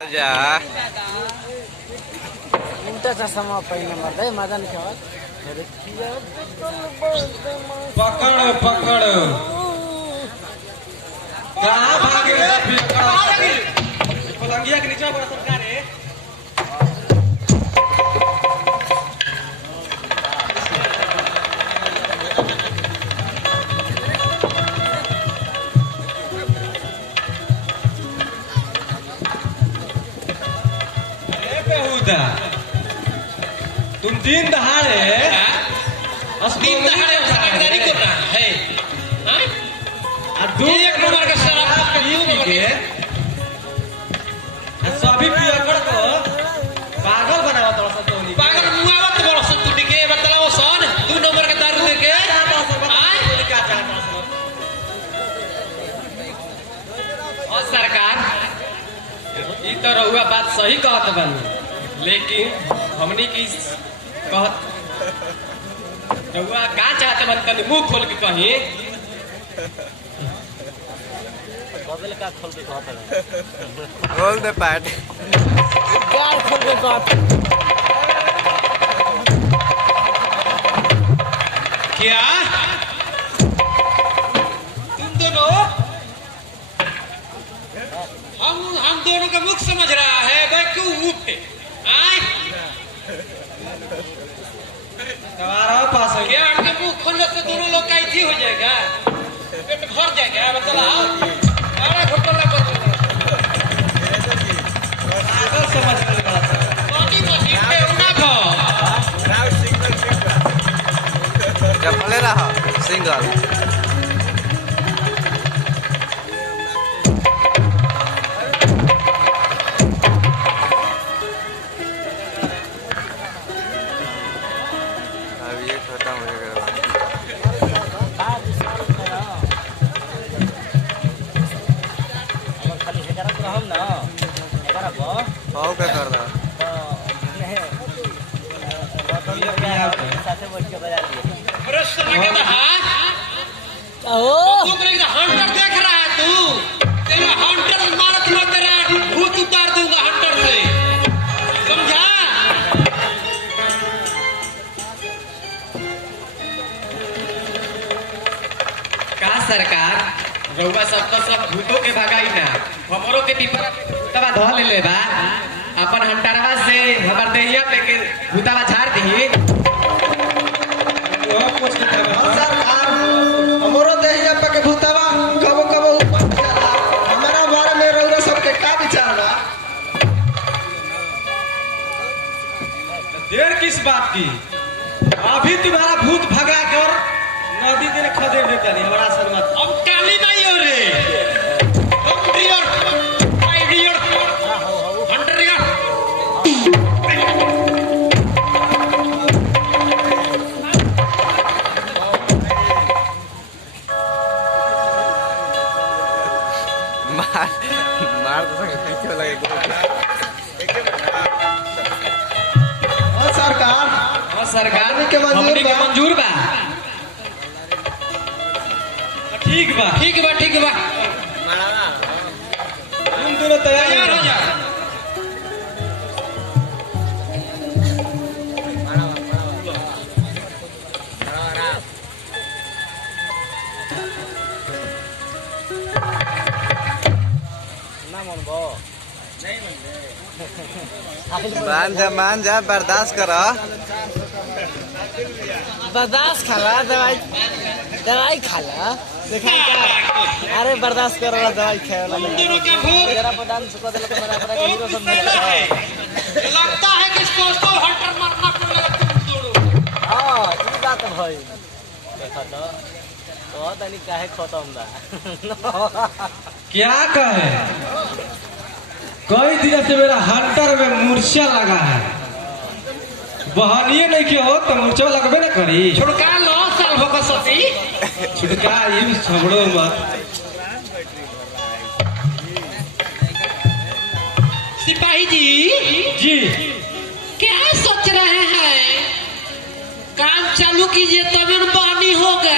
जा उल्टा चश्मा पहिने मर्दै मजा नहीं खेवा पकड़ पकड़ कहाँ भागे पलंगिया के नीचे बड़ा सरकार है। तुम दिन दहाड़े खरीदारी कर रहा है एक नंबर का शराब सभी पियकर को पागल बनावा तो सब पागल मुआवत बोलो सब तू के बतलाओ सन 2 नंबर का दारू दे के और सरकार ई तो रहुआ बात सही कहत बनी, लेकिन हमनी की कहत रहुआ का चाहते बन तनी मुंह खोल के कहीं बदल का खोल के कहत बोल दे पाट गाल खोल के कहत क्या तुम दोनों हम दोनों का मुख समझ रहा है भाई क्यों मुंह पे आए तुम्हारा पास है क्या आपके मुंह खोलने से दोनों लोग का इसी हो जाएगा, पेट भर जाएगा बताओ अरे घोटाला कर पागल समझ में बात है। पानी मशीन पे उड़ा भो चपले रहा सिंगल अब ये खत्म हो गया। खाली हेकरत रहम न एकरा ब पाव क्या कर रहा साथे बैठ के बजा लिए प्रश्न लगे हां ओ तू करेगा हंटर देख रहा है तू तेरा हंटर मारत मत तेरा भूत उतार दूंगा हंटर से समझा। का सरकार रउआ सब तो सब भूतों के भगाई ना हमरो के पीपर तबा धो ले ले बा अपन हंटरवा से हमर देहिया पे के भूतावा झाड़ दही वो कुछ नहीं कर सरकार हमरो देहिया पे के भूतवा कबो कबो ऊपर चला हमारा बारे में रउरा सबके का विचार बा। देर किस बात की, अभी तुम्हारा भूत भगा कर नदी के खदेड़ देता नहीं हमारा सर मत। अब काली नहीं हो रे तुम डियर माय डियर हंटर डियर मार मार तो सके पीछे लगे हां सरकार और सरकार हमनी के मंजूर हमनी के बा। मंजूर बा ठीक बा, ठीक बा ठीक बा तुम दोनों तैयार तैयार हो हो जा। ना मन बो मान जा बर्दाश्त करो। बर्दाश्त खाला दवाई खाला देखा क्या अरे बर्दाश्त करो दवाई खाला दोनों का भूत तेरा प्रधान सुको देला तो मेरा अपना हीरो सब मिल लगता है कि इसको हंटर मारना पड़ेगा तुम दोनों। हां ई बात भई देखा तो तनी काहे खत्म बा क्या कहे, कई दिन से मेरा हंटर में मूर्छा लगा है, बहनिए नहीं के हो तो मूर्छा लगबे ना करी। छुड़का लो साल होगा सती छुटका ये छोड़ो मत। सिपाही जी जी क्या सोच रहे हैं, काम चालू कीजिए तभी न पानी होगा।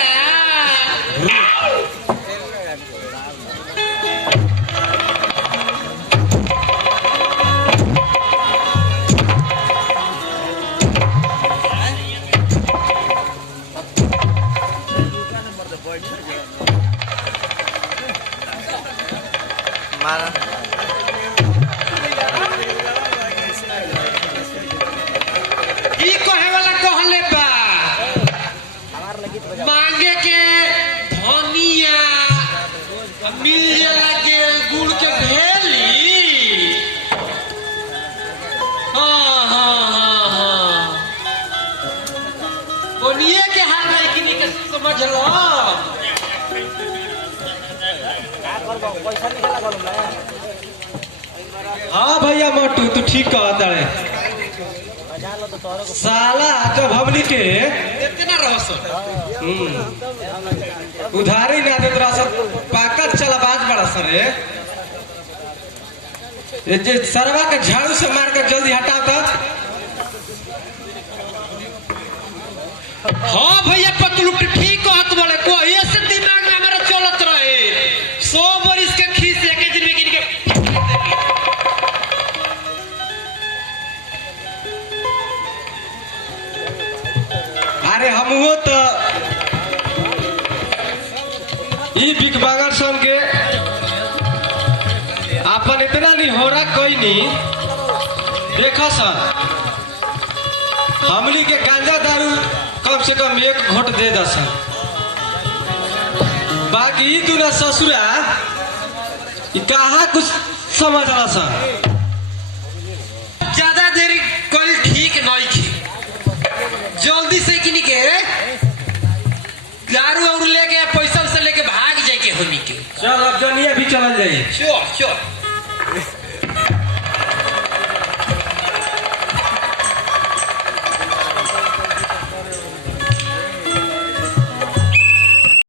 पैसा नहीं खेला करो मैं हाँ भैया मोटू तू ठीक कहता है जान लो तो तोरो को साला जब हमनी के इतना रहो सो उधारी ना देत रहा सब पाकत चलाबाज बड़ा सरे ये जे सरवा के झाड़ू से मार कर जल्दी हटाओ तक हाँ भैया पतलू ठीक कहत बोले कोई ऐसे दिमाग में हमारा चलत रहे 100 बरिस के खीस एक दिन में गिन के अरे हमहू तो ई बिग बागर सन के अपन इतना नहीं हो रहा कोई नहीं देखो सर हमली के गांजा दारू कम से कम 1 घोट दे दस बाकी तू ना ससुरा कहा कुछ समझ रहा सर ज्यादा देर कल ठीक नहीं थी जल्दी से किनी के दारू और लेके पैसा से लेके भाग जाए के होनी के चल अब जनिया भी चल जाइए चल चल